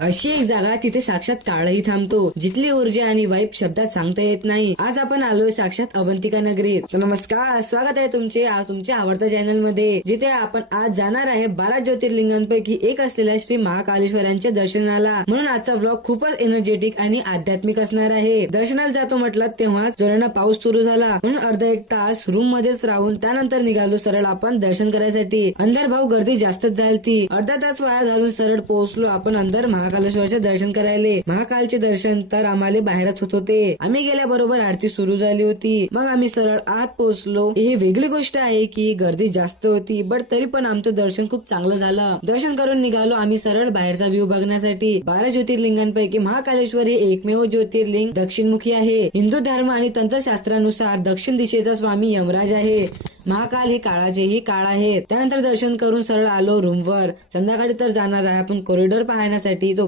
अशी एक जागा तिथे साक्षात काळही थांबतो, जिथली ऊर्जा आणि वाईब शब्दात सांगता येत नाही. आज आपण आलोय साक्षात अवंतिका नगरीत. तर नमस्कार, स्वागत आहे तुमच्या आवडत्या चॅनल मध्ये, जिथे आपण आज जाणार आहे 12 ज्योतिर्लिंगांपैकी एक असलेल्या श्री महाकालेश्वरांच्या दर्शनाला. म्हणून आजचा व्लॉग खूपच एनर्जेटिक आणि आध्यात्मिक असणार आहे. दर्शनाला जातो म्हटलं तेव्हा जोराने पाऊस सुरू झाला, म्हणून अर्धा एक तास रूम मध्येच राहून त्यानंतर निघालो सरळ आपण दर्शन करायसाठी. अंदर भाऊ गर्दी जास्तच झालती. अर्धा तास वाया घालून सरळ पोहोचलो आपण अंदर महाकालेश्वराचे दर्शन करायले. महाकालचे दर्शन तर आम्हाला बाहेरच होत होते. आम्ही गेल्याबरोबर आरती सुरू झाली होती. मग आम्ही सरळ आत पोहोचलो. ही वेगळी गोष्ट आहे की गर्दी जास्त होती, बट तरी पण आमचं दर्शन खूप चांगलं झालं. दर्शन करून निघालो आम्ही सरळ बाहेरचा व्ह्यू बघण्यासाठी. 12 ज्योतिर्लिंगांपैकी महाकालेश्वर हे एकमेव ज्योतिर्लिंग दक्षिणमुखी आहे. हिंदू धर्म आणि तंत्रशास्त्रानुसार दक्षिण दिशेचा स्वामी यमराज आहे. महाकाल हे काळाचेही काळ आहेत. त्यानंतर दर्शन करून सरळ आलो रूमवर. संध्याकाळी तर जाणार आहे आपण कॉरिडॉर पाहण्यासाठी. तो